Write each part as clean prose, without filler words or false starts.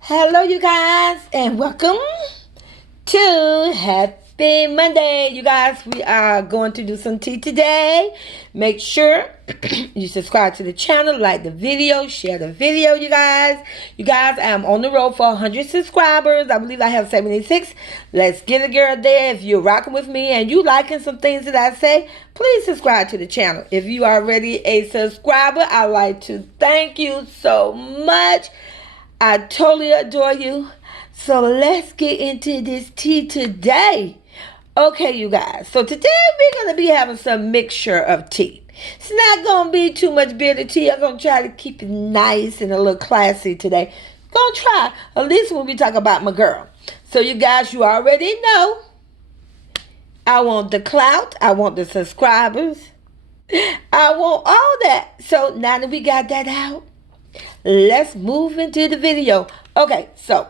Hello, you guys, and welcome to Happy Monday. You guys, we are going to do some tea today. Make sure you subscribe to the channel, like the video, share the video, you guys. You guys, I am on the road for 100 subscribers. I believe I have 76. Let's get a girl there. If you're rocking with me and you liking some things that I say, please subscribe to the channel. If you are already a subscriber, I'd like to thank you so much. I totally adore you. So let's get into this tea today. Okay, you guys. So today we're going to be having some mixture of tea. It's not going to be too much bitter tea. I'm going to try to keep it nice and a little classy today. Going to try. At least when we talk about my girl. So you guys, you already know. I want the clout. I want the subscribers. I want all that. So now that we got that out, let's move into the video. Okay, so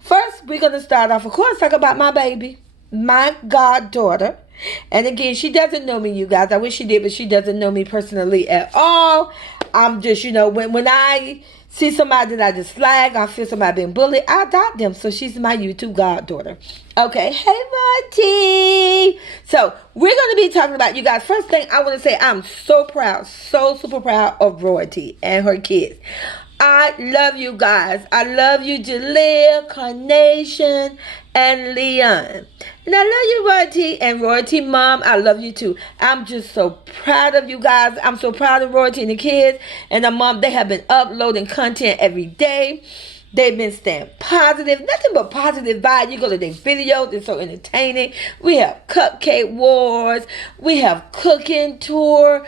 first we're going to start off, of course, talk about my baby, my goddaughter. And again, she doesn't know me, you guys. I wish she did, but she doesn't know me personally at all. I'm just, when I see somebody that I dislike, I feel somebody being bullied, I adopt them. So she's my YouTube goddaughter. Okay, hey, Marty. So we're going to be talking about, you guys, first thing I want to say, I'm so proud, so super proud of Royalty and her kids. I love you guys. I love you, Jaleel, Carnation, and Leon. And I love you, Royalty, and Royalty Mom. I love you too. I'm just so proud of you guys. I'm so proud of Royalty and the kids. And the mom, they have been uploading content every day. They've been staying positive. Nothing but positive vibe. You go to their videos. They're so entertaining. We have cupcake wars. We have cooking tour.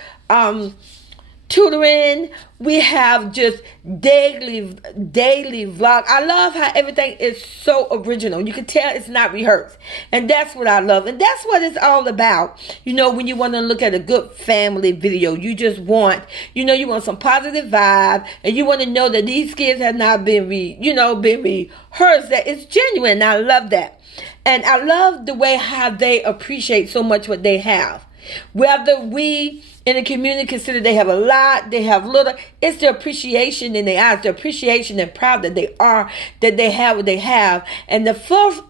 Tutoring. We have just daily vlog. I love how everything is so original. You can tell it's not rehearsed, and that's what I love, and that's what it's all about. When you want to look at a good family video, you just want, you want some positive vibe, and you want to know that these kids have not been been rehearsed, that it's genuine. And I love that, and I love the way how they appreciate so much what they have. Whether we in the community consider they have a lot, they have little, it's the appreciation in their eyes, the appreciation and proud that they are, that they have what they have. And the first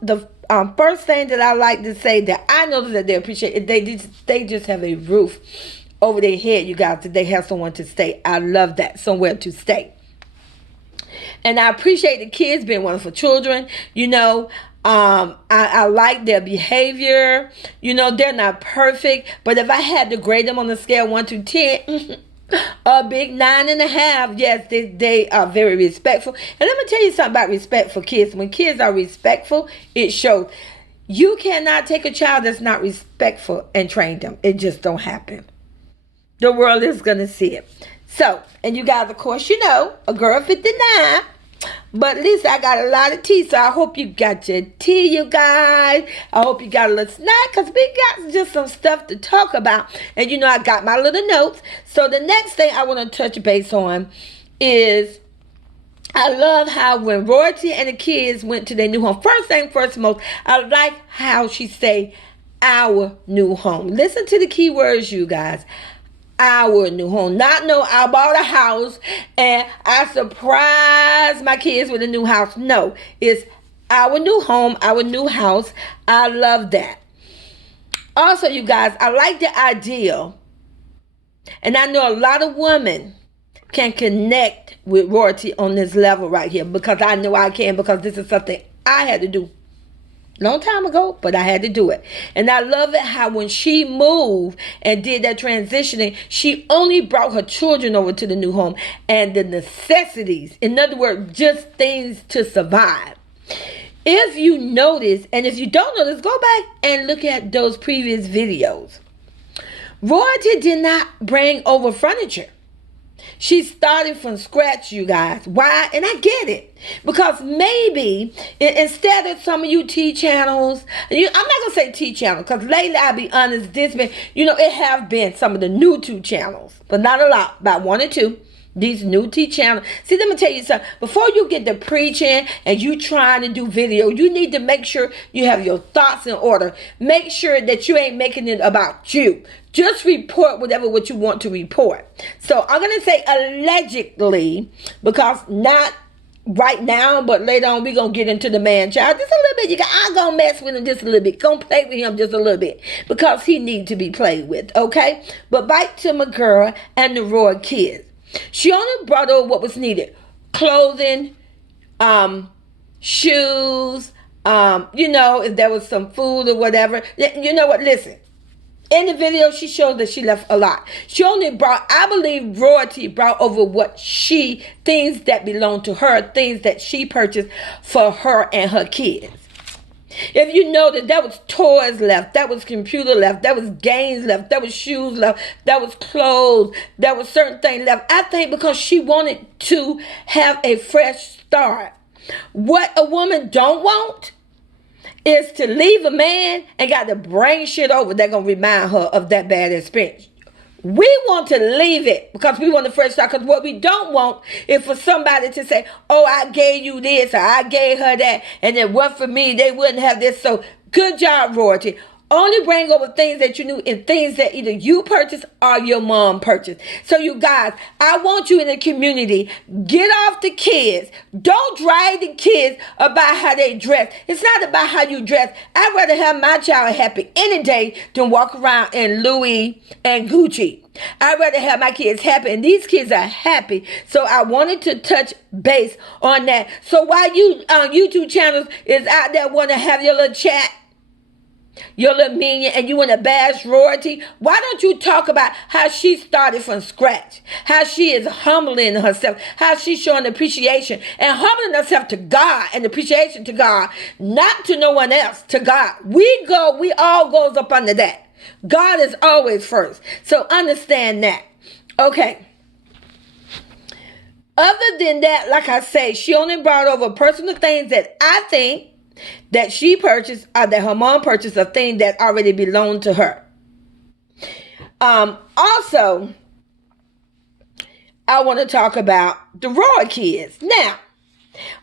thing that I like to say that I know that they appreciate is they just have a roof over their head, you guys, that they have someone to stay. I love that, somewhere to stay. And I appreciate the kids being wonderful children, I like their behavior. They're not perfect, but if I had to grade them on a scale 1 to 10, a big 9.5. Yes, they are very respectful. And let me tell you something about respect for kids. When kids are respectful, it shows. You cannot take a child that's not respectful and train them. It just don't happen. The world is going to see it. So, and you guys, of course, a girl 59. But at least I got a lot of tea, so I hope you got your tea, you guys. I hope you got a little snack, because we got just some stuff to talk about. And I got my little notes. So the next thing I want to touch base on is, I love how when Royalty and the kids went to their new home, first thing first most, I like how she say, our new home. Listen to the key words, you guys. Our new home. Not no, I bought a house and I surprised my kids with a new house. No, it's our new home, our new house. I love that. Also, you guys, I like the idea, and I know a lot of women can connect with Royalty on this level right here, because I know I can, because this is something I had to do long time ago, but I had to do it. And I love it how when she moved and did that transitioning, she only brought her children over to the new home and the necessities. In other words, just things to survive. If you notice, and if you don't notice, go back and look at those previous videos. Royalty did not bring over furniture. She started from scratch, you guys. Why? And I get it. Because maybe instead of some of you T channels, I'm not going to say T channel, because lately, I'll be honest, it have been some of the new 2 channels, but not a lot, about 1 or 2. These new T channels. See, let me tell you something. Before you get to preaching and you trying to do video, you need to make sure you have your thoughts in order. Make sure that you ain't making it about you. Just report what you want to report. So I'm going to say allegedly, because not right now, but later on we're gonna get into the man child just a little bit. I'm gonna mess with him just a little bit, gonna play with him just a little bit because he needs to be played with. Okay, but back to my girl and the Roy kids. She only brought over what was needed: clothing, shoes, if there was some food or whatever. You know what, listen, in the video, she showed that she left a lot. She only brought, I believe, royalty brought over things that belong to her, things that she purchased for her and her kids. If you know that was toys left, that was computer left, that was games left, that was shoes left, that was clothes, that was certain things left. I think because she wanted to have a fresh start. What a woman don't want is to leave a man and got to bring shit over that gonna remind her of that bad experience. We want to leave it because we want a fresh start. Because what we don't want is for somebody to say, oh, I gave you this or I gave her that, and it wasn't for me, they wouldn't have this. So good job, royalty. Only bring over things that you knew and things that either you purchased or your mom purchased. So you guys, I want you in the community, get off the kids. Don't drag the kids about how they dress. It's not about how you dress. I'd rather have my child happy any day than walk around in Louis and Gucci. I'd rather have my kids happy, and these kids are happy. So I wanted to touch base on that. So while you YouTube channels is out there want to have your little chat, your little minion, and you want to bash royalty, why don't you talk about how she started from scratch, how she is humbling herself, how she's showing appreciation and humbling herself to God and appreciation to God, not to no one else, to God. We all goes up under that. God is always first. So understand that. Okay. Other than that, like I say, she only brought over personal things that I think that she purchased or that her mom purchased, a thing that already belonged to her. Also, I want to talk about the Roy kids. Now,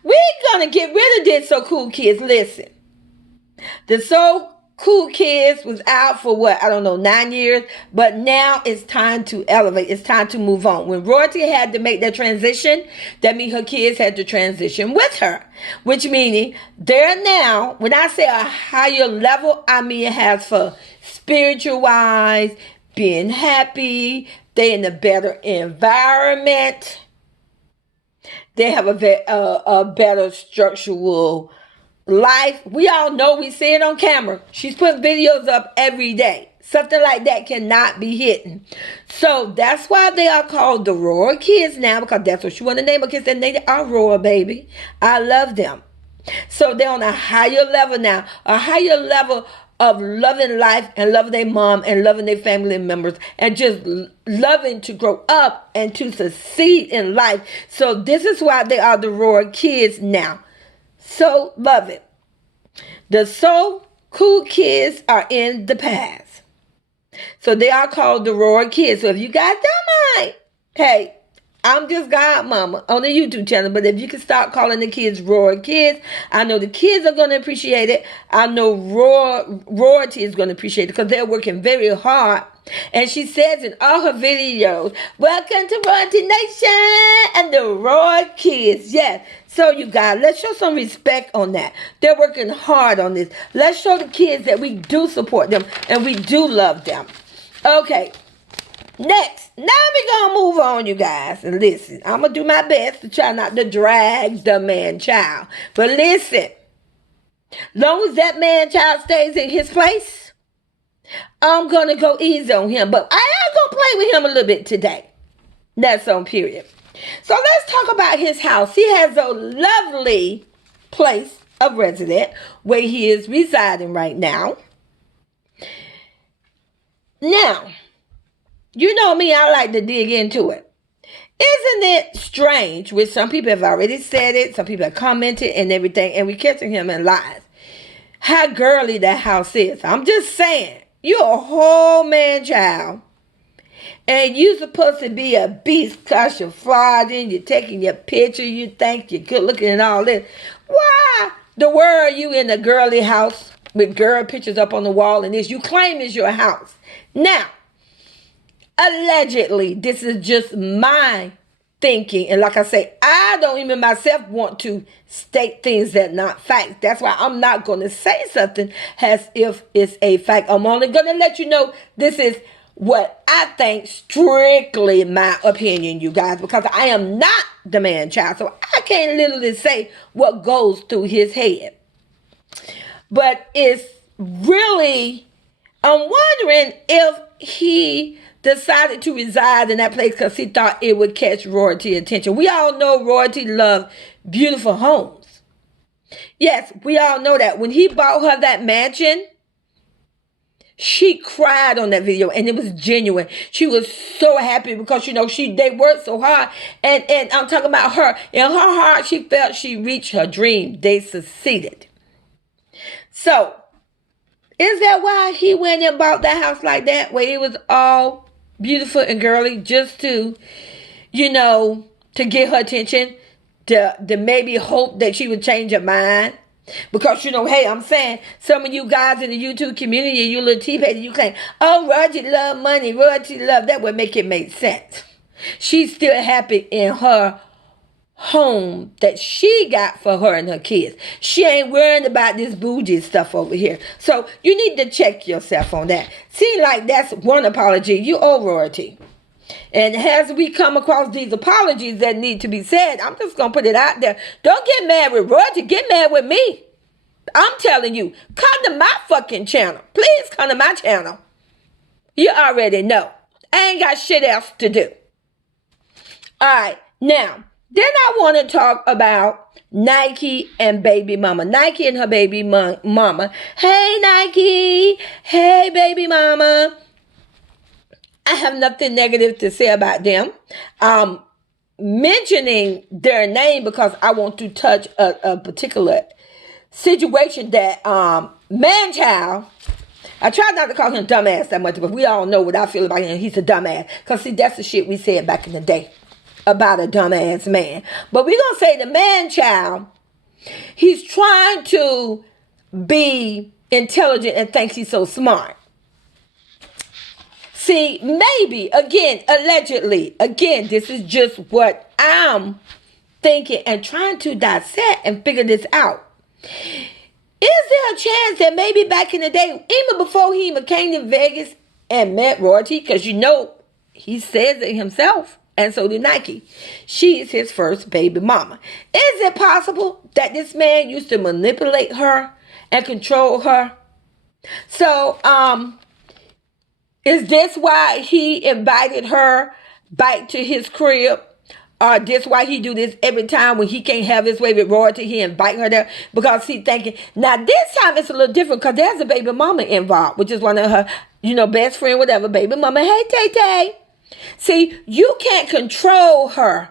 we're going to get rid of this So Cool Kids. Listen, the So Cool Kids was out for 9 years, but now it's time to elevate. It's time to move on. When royalty had to make that transition, that means her kids had to transition with her, which meaning they're now, when I say a higher level, I mean it has for spiritual wise, being happy, they in a better environment, they have a better structural life. We all know, we see it on camera. She's putting videos up every day. Something like that cannot be hidden. So that's why they are called the Royal Kids now, because that's what she want to name her kids. And they are royal, baby. I love them. So they're on a higher level now, a higher level of loving life and loving their mom and loving their family members and just loving to grow up and to succeed in life. So this is why they are the Royal Kids now. So love it. The So Cool Kids are in the past. So they are called the Royal Kids. So if you guys don't mind, hey, I'm just godmama on the YouTube channel. But if you can start calling the kids Royal Kids, I know the kids are going to appreciate it. I know royalty is going to appreciate it because they're working very hard. And she says in all her videos, welcome to Royalty Nation and the Royal Kids. Yes. So you guys, let's show some respect on that. They're working hard on this. Let's show the kids that we do support them and we do love them. Okay. Next. Now we're going to move on, you guys. And listen, I'm going to do my best to try not to drag the man child. But listen, long as that man child stays in his place, I'm going to go easy on him. But I am going to play with him a little bit today. That's on period. So let's talk about his house. He has a lovely place of residence where he is residing right now. Now, you know me, I like to dig into it. Isn't it strange, which some people have already said it, some people have commented and everything, and we're catching him in lies, how girly that house is. I'm just saying, you're a whole man child. And you're supposed to be a beast because you're flogging, you're taking your picture, you think you're good looking and all this. Why the world are you in a girly house with girl pictures up on the wall and this you claim is your house? Now, allegedly, this is just my thinking. And like I say, I don't even myself want to state things that are not facts. That's why I'm not going to say something as if it's a fact. I'm only going to let you know this is what I think, strictly my opinion, you guys, because I am not the man child. So I can't literally say what goes through his head. But it's really, I'm wondering if he decided to reside in that place because he thought it would catch royalty attention. We all know royalty love beautiful homes. Yes, we all know that. When he bought her that mansion, she cried on that video, and it was genuine. She was so happy because, they worked so hard. And I'm talking about her. In her heart, she felt she reached her dream. They succeeded. So, is that why he went and bought that house like that, where it was all beautiful and girly, just to, to get her attention, to maybe hope that she would change her mind? Because, hey, I'm saying, some of you guys in the YouTube community, you little T-Baby, you claim, oh, royalty love money, royalty love, that would make it make sense. She's still happy in her home that she got for her and her kids. She ain't worrying about this bougie stuff over here. So you need to check yourself on that. See, like, that's one apology. You owe royalty. And as we come across these apologies that need to be said, I'm just going to put it out there. Don't get mad with royalty. Get mad with me. I'm telling you, come to my fucking channel. Please come to my channel. You already know. I ain't got shit else to do. All right. Now, then I want to talk about Nike and baby mama. Nike and her baby mama. Hey, Nike. Hey, baby mama. I have nothing negative to say about them. Mentioning their name because I want to touch a particular situation that man-child, I try not to call him dumbass that much, but we all know what I feel about him. He's a dumbass. Because, see, that's the shit we said back in the day about a dumbass man. But we're going to say the man-child, he's trying to be intelligent and thinks he's so smart. See, maybe, again, allegedly, again, this is just what I'm thinking and trying to dissect and figure this out. Is there a chance that maybe back in the day, even before he even came to Vegas and met royalty, because he says it himself, and so did Nike, she is his first baby mama. Is it possible that this man used to manipulate her and control her? So, is this why he invited her back to his crib? Or this why he do this every time when he can't have his way with royalty, he invite her there? Because he thinking, now this time it's a little different because there's a baby mama involved, which is one of her, best friend, whatever, baby mama. Hey, Tay-Tay. See, you can't control her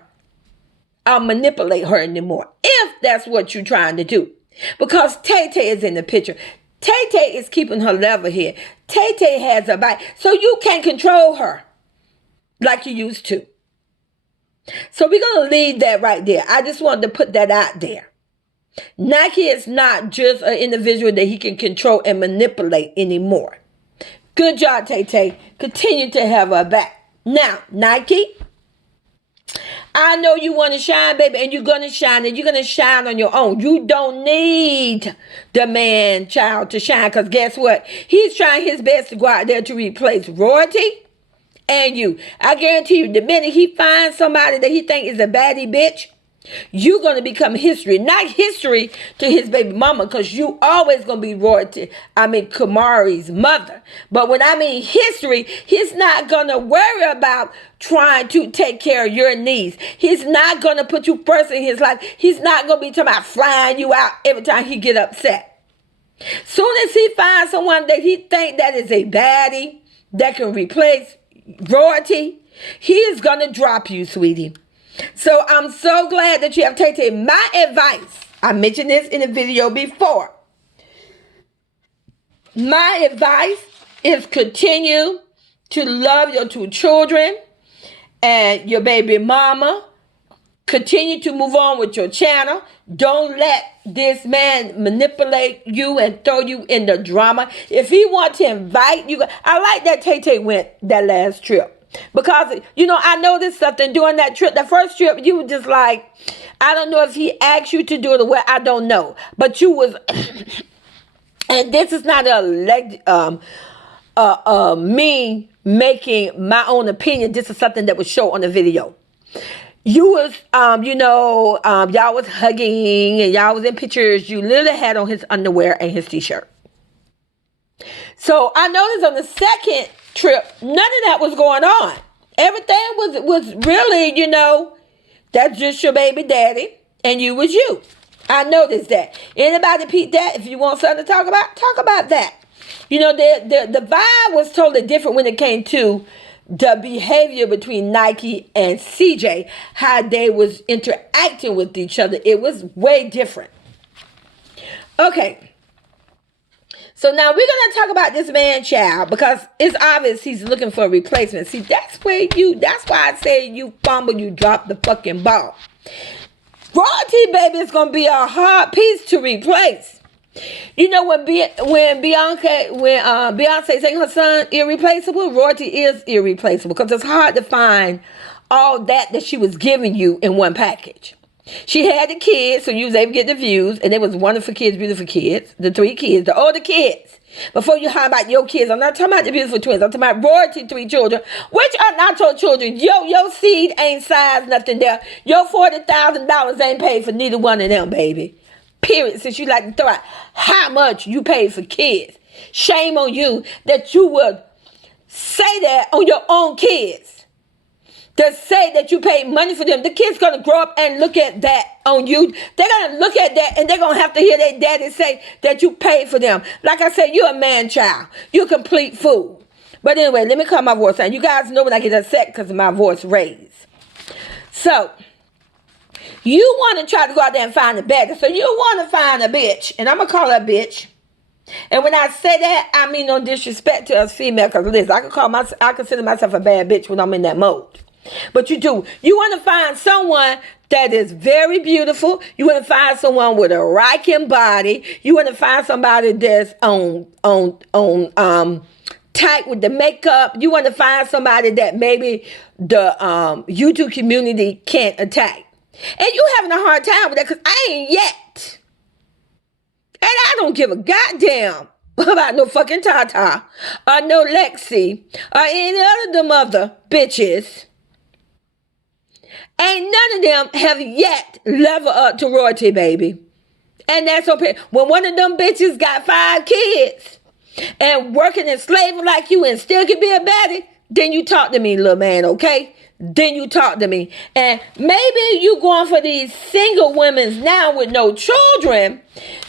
or manipulate her anymore if that's what you're trying to do. Because Tay-Tay is in the picture. Tay-Tay is keeping her level here. Tay-Tay has a bite. So you can't control her like you used to. So we're going to leave that right there. I just wanted to put that out there. Nike is not just an individual that he can control and manipulate anymore. Good job, Tay-Tay. Continue to have her back. Now, Nike, I know you want to shine, baby, and you're going to shine, and you're going to shine on your own. You don't need the man child to shine, because guess what? He's trying his best to go out there to replace royalty and you. I guarantee you, the minute he finds somebody that he thinks is a baddie bitch, you're going to become history. Not history to his baby mama, because you always going to be royalty. Kamari's mother. But when I mean history, he's not going to worry about trying to take care of your needs. He's not going to put you first in his life. He's not going to be talking about flying you out every time he get upset. Soon as he finds someone that he think that is a baddie that can replace royalty, he is going to drop you, sweetie. So I'm so glad that you have taken my advice. I mentioned this in a video before. My advice is continue to love your two children and your baby mama. Continue to move on with your channel. Don't let this man manipulate you and throw you in the drama. If he wants to invite you, I like that Tay-Tay went that last trip. Because, I noticed something during that trip. The first trip, you were just like, I don't know if he asked you to do it or what. I don't know. But you was, and this is not me making my own opinion. This is something that was shown on the video. You was, y'all was hugging and y'all was in pictures. You literally had on his underwear and his t-shirt. So I noticed on the second trip, none of that was going on. Everything was really, that's just your baby daddy and you was you. I noticed that. Anybody peep that? If you want something to talk about that. The vibe was totally different when it came to the behavior between Nike and CJ, how they was interacting with each other. It was way different. Okay. So now we're going to talk about this man child because it's obvious he's looking for a replacement. See, that's why I say you fumble, you drop the fucking ball. Royalty, baby, is going to be a hard piece to replace. When Beyonce saying her son irreplaceable, Royalty is irreplaceable because it's hard to find all that she was giving you in one package. She had the kids, so you was able to get the views, and it was wonderful kids, beautiful kids, the 3 kids, the older kids. Before you holler about your kids, I'm not talking about the beautiful twins. I'm talking about Royalty 3 children, which are not your children. Your seed ain't size nothing there. Your $40,000 ain't paid for neither one of them, baby. Period. Since you like to throw out how much you paid for kids. Shame on you that you would say that on your own kids. To say that you paid money for them. The kids going to grow up and look at that on you. They're going to look at that and they're going to have to hear their daddy say that you paid for them. Like I said, you're a man child. You're a complete fool. But anyway, let me calm my voice down. You guys know when I get upset because of my voice raised. So, you want to try to go out there and find a better. So you want to find a bitch. And I'm going to call her a bitch. And when I say that, I mean no disrespect to us female. Because listen, I consider myself a bad bitch when I'm in that mode. But you do. You want to find someone that is very beautiful. You want to find someone with a rocking body. You want to find somebody that's on tight with the makeup. You want to find somebody that maybe the YouTube community can't attack. And you having a hard time with that because I ain't yet. And I don't give a goddamn about no fucking Tata or no Lexi or any other of them other bitches. Ain't none of them have yet leveled up to Royalty, baby. And that's okay. When one of them bitches got 5 kids and working and slaving like you and still can be a baddie, then you talk to me, little man, okay? Then you talk to me. And maybe you going for these single women now with no children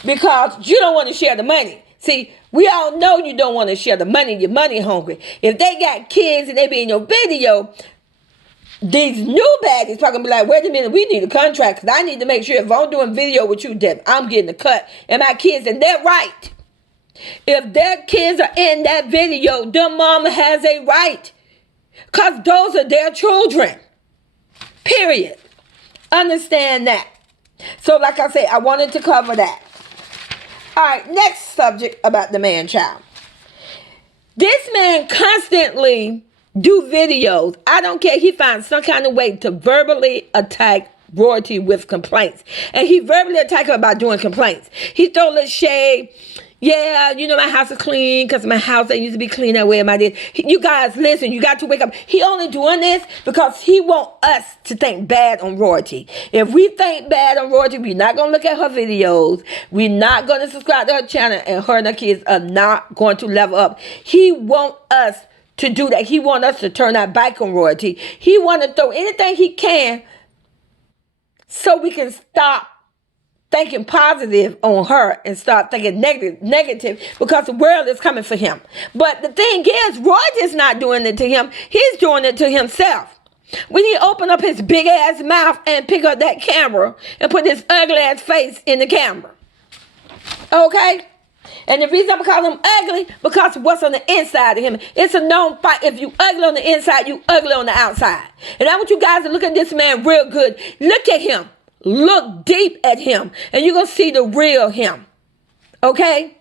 because you don't want to share the money. See, we all know you don't want to share the money. You're money hungry. If they got kids and they be in your video, these new baddies probably gonna be like, wait a minute, we need a contract because I need to make sure if I'm doing video with you, Deb, I'm getting a cut. And my kids, and they're right. If their kids are in that video, their mama has a right. Because those are their children. Period. Understand that. So like I said, I wanted to cover that. All right, next subject about the man child. This man constantly do videos. I don't care. He finds some kind of way to verbally attack Royalty with complaints. And he verbally attacked her about doing complaints. He throw a little shade. Yeah, my house is clean because my house ain't used to be clean that way. You guys, listen, you got to wake up. He only doing this because he want us to think bad on Royalty. If we think bad on Royalty, we're not going to look at her videos. We're not going to subscribe to her channel. And her and her kids are not going to level up. He want us to do that. He want us to turn our back on Royalty. He want to throw anything he can so we can stop thinking positive on her and start thinking negative because the world is coming for him. But the thing is, Royalty's not doing it to him. He's doing it to himself. When he open up his big ass mouth and pick up that camera and put his ugly ass face in the camera. Okay? And the reason I'm calling him ugly, because what's on the inside of him. It's a known fact. If you ugly on the inside, you ugly on the outside. And I want you guys to look at this man real good. Look at him. Look deep at him. And you're going to see the real him. Okay?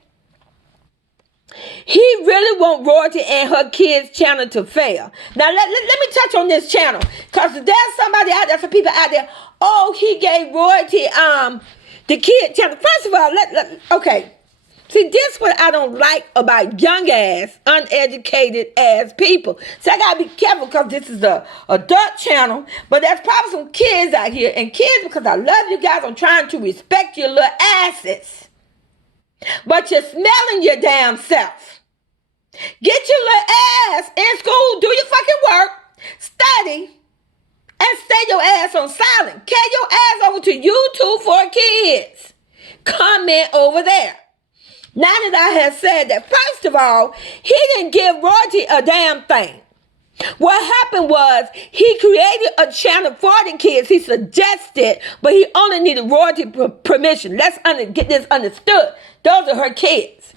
He really want Royalty and her kids channel to fail. Now let me touch on this channel, because there's somebody out there, some people out there. Oh, he gave Royalty the kid channel. First of all, okay. See, this what I don't like about young ass, uneducated ass people. So I gotta be careful, because this is a adult channel, but there's probably some kids out here, and kids, because I love you guys, I'm trying to respect your little asses. But you're smelling your damn self. Get your little ass in school, do your fucking work, study, and stay your ass on silent. Carry your ass over to YouTube for kids. Comment over there. Now that I have said that, first of all, he didn't give Royalty a damn thing. What happened was he created a channel for the kids. He suggested, but he only needed Royalty permission. Let's get this understood. Those are her kids.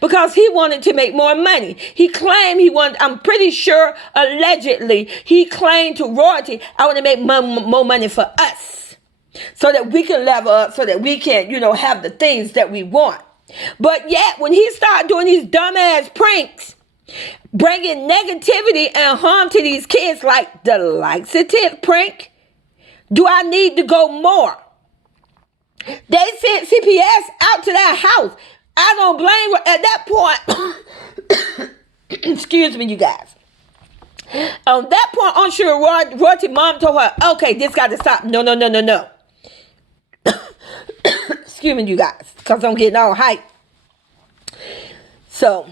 Because he wanted to make more money. He claimed he wanted, I'm pretty sure, allegedly, he claimed to Royalty, I want to make more money for us. So that we can level up, so that we can, have the things that we want. But yet, when he started doing these dumbass pranks, bringing negativity and harm to these kids, like the laxative prank, do I need to go more? They sent CPS out to that house. I don't blame her at that point. Excuse me, you guys. On that point, I'm sure Royalty mom told her, okay, this got to stop. No. Excuse me, you guys, because I'm getting all hyped. So,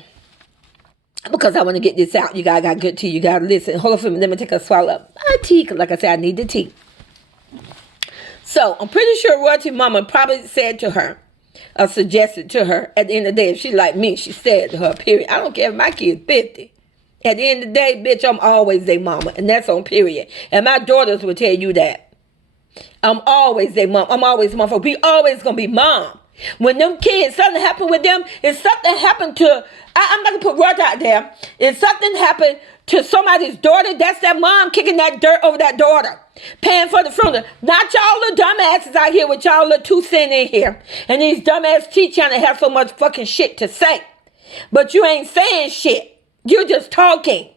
because I want to get this out, you guys got good tea. You got to listen. Hold on for a minute. Let me take a swallow of my tea, because like I said, I need the tea. So, I'm pretty sure Royalty mama probably said to her, or suggested to her, at the end of the day, if she like me, she said to her, period. I don't care if my kid's 50. At the end of the day, bitch, I'm always their mama. And that's on period. And my daughters will tell you that. I'm always their mom. I'm always mom. We always gonna be mom. When them kids, something happened with them, if something happened to, I'm not gonna put words out there. If something happened to somebody's daughter, that's that mom kicking that dirt over that daughter. Paying for the funeral. Not y'all little dumbasses out here with y'all little 2 cents in here. And these dumbass teachers that have so much fucking shit to say. But you ain't saying shit. You're just talking.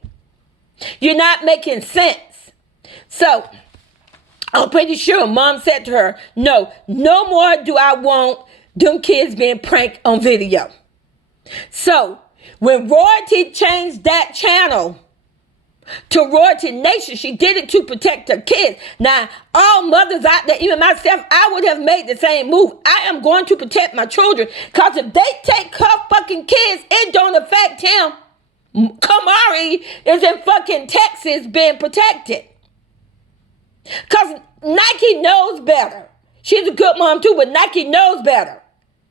You're not making sense. So, I'm pretty sure mom said to her, no more do I want them kids being pranked on video. So, when Royalty changed that channel to Royalty Nation, she did it to protect her kids. Now, all mothers out there, even myself, I would have made the same move. I am going to protect my children, because if they take her fucking kids, it don't affect him. Kamari is in fucking Texas being protected. Because Nike knows better. She's a good mom too, but Nike knows better.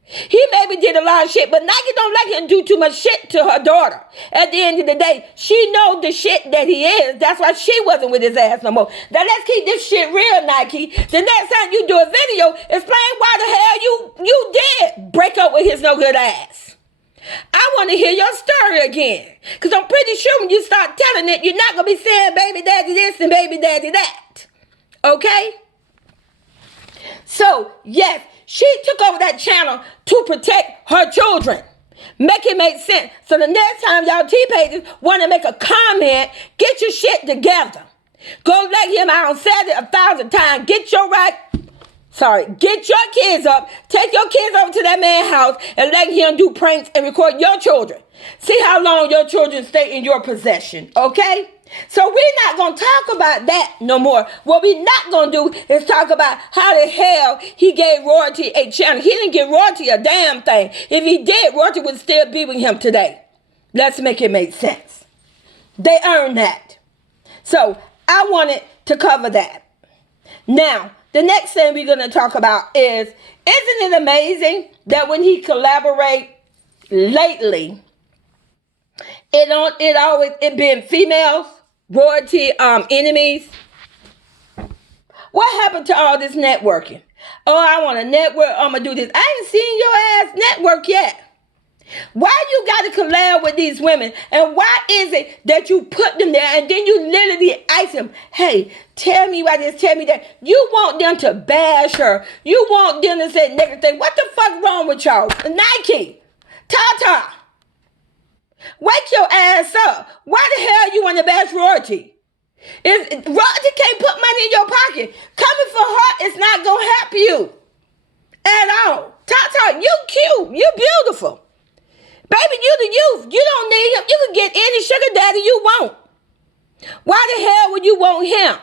He maybe did a lot of shit, but Nike don't let him do too much shit to her daughter. At the end of the day, she knows the shit that he is. That's why she wasn't with his ass no more. Now let's keep this shit real, Nike. The next time you do a video, explain why the hell you did break up with his no good ass. I want to hear your story again. Because I'm pretty sure when you start telling it, you're not going to be saying baby daddy this and baby daddy that. Okay? So, yes, she took over that channel to protect her children. Make it make sense. So the next time y'all T-pages want to make a comment, get your shit together. Go let him out. I said it 1,000 times. Get your kids up. Take your kids over to that man's house and let him do pranks and record your children. See how long your children stay in your possession. Okay? So we're not going to talk about that no more. What we're not going to do is talk about how the hell he gave Royalty a channel. He didn't give Royalty a damn thing. If he did, Royalty would still be with him today. Let's make it make sense. They earned that. So I wanted to cover that. Now, the next thing we're going to talk about is, isn't it amazing that when he collaborate lately, it been females, Royalty enemies? What happened to all this networking? Oh, I want to network. I'm going to do this. I ain't seen your ass network yet. Why you got to collab with these women? And why is it that you put them there and then you literally ask them, hey, tell me why this, tell me that. You want them to bash her. You want them to say negative things. What the fuck wrong with y'all? Nike, Tata, Wake your ass up. Why the hell you want to bash royalty? Royalty can't put money in your pocket. Coming for her is not going to help you at all. Tata, you cute. You beautiful. Baby, you the youth. You don't need him. You can get any sugar daddy you want. Why the hell would you want him?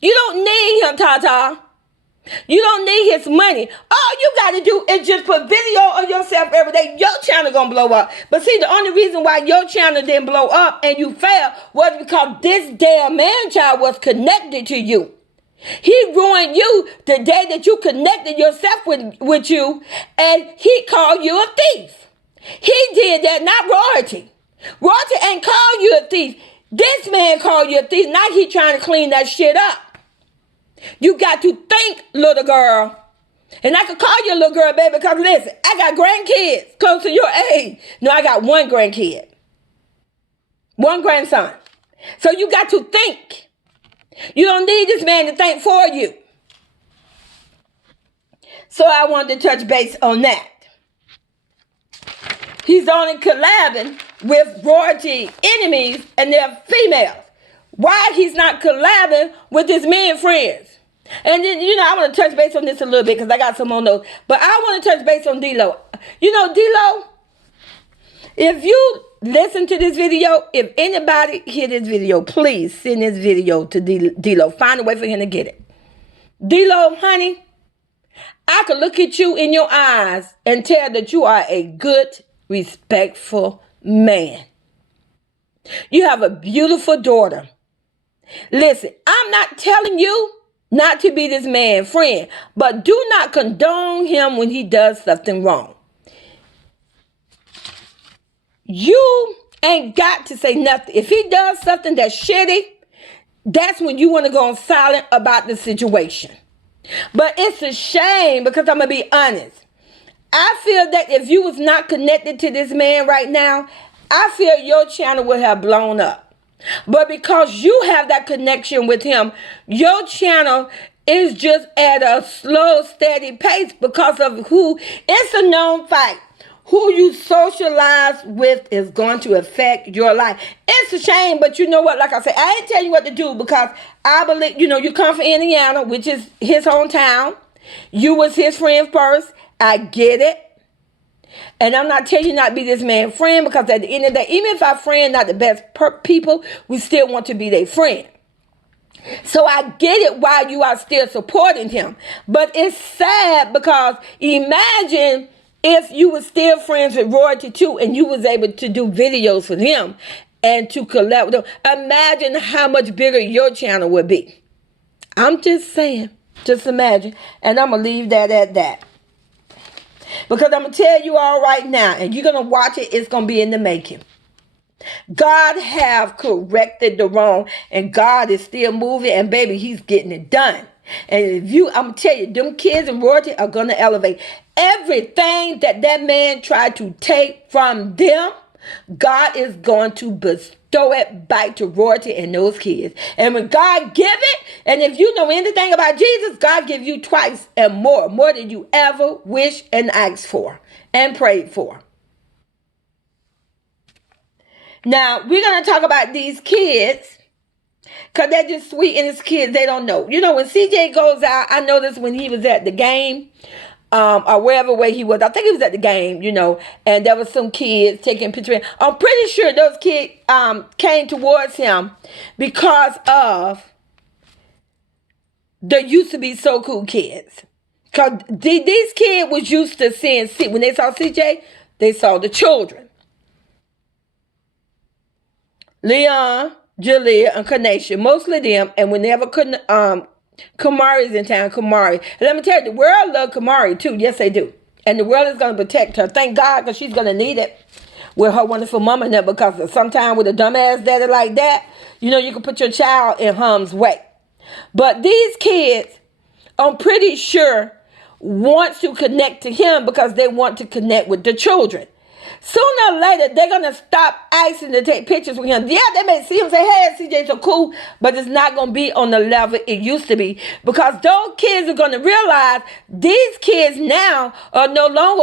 You don't need him, Tata. You don't need his money. All you got to do is just put video of yourself every day. Your channel going to blow up. But see, the only reason why your channel didn't blow up and you failed was because this damn man-child was connected to you. He ruined you the day that you connected yourself with you, and he called you a thief. He did that, not royalty. Royalty ain't called you a thief. This man called you a thief. Now he trying to clean that shit up. You got to think, little girl. And I could call you a little girl, baby, because listen, I got grandkids close to your age. No, I got one grandkid. One grandson. So you got to think. You don't need this man to think for you. So I wanted to touch base on that. He's only collabing with royalty enemies and they're females. Why he's not collabing with his men friends? And then, I want to touch base on this a little bit because I got some more notes. But I want to touch base on D-Lo. D-Lo, if you listen to this video, if anybody hear this video, please send this video to D-Lo. Find a way for him to get it. D-Lo, honey, I could look at you in your eyes and tell that you are a good, respectful man. You have a beautiful daughter. Listen, I'm not telling you not to be this man's friend, but do not condone him when he does something wrong. You ain't got to say nothing. If he does something that's shitty, that's when you want to go on silent about the situation. But it's a shame because I'm going to be honest. I feel that if you was not connected to this man right now, I feel your channel would have blown up. But because you have that connection with him, your channel is just at a slow, steady pace because of it's a known fact. Who you socialize with is going to affect your life. It's a shame, but you know what? Like I said, I ain't tell you what to do because I believe, you come from Indiana, which is his hometown. You was his friend first. I get it. And I'm not telling you not to be this man's friend because at the end of the day, even if our friend not the best people, we still want to be their friend. So I get it why you are still supporting him. But it's sad because imagine if you were still friends with Royalty too and you was able to do videos with him and to collab with him. Imagine how much bigger your channel would be. I'm just saying. Just imagine. And I'm going to leave that at that. Because I'm going to tell you all right now, and you're going to watch it, it's going to be in the making. God have corrected the wrong, and God is still moving, and baby, he's getting it done. And I'm going to tell you, them kids and royalty are going to elevate. Everything that man tried to take from them, God is going to bestow it back to royalty and those kids. And when God give it, and if you know anything about Jesus, God give you twice and more than you ever wish and asked for and prayed for. Now, we're going to talk about these kids because they're just sweet and it's kids, they don't know. When CJ goes out, I noticed when he was at the game, or wherever way he was. I think he was at the game, and there was some kids taking pictures. I'm pretty sure those kids came towards him because of the used to be so cool kids. Because these kids was used to seeing, when they saw CJ, they saw the children. Leon, Jalea, and Kanisha, mostly them, and whenever Kamari's in town, Kamari. And let me tell you, the world loves Kamari too. Yes, they do. And the world is going to protect her. Thank God, because she's going to need it with her wonderful mama now, because sometimes with a dumbass daddy like that, you can put your child in harm's way. But these kids, I'm pretty sure, want to connect to him because they want to connect with the children. Sooner or later, they're going to stop asking to take pictures with him. Yeah, they may see him and say, hey, CJ's so cool, but it's not going to be on the level it used to be because those kids are going to realize these kids now are no longer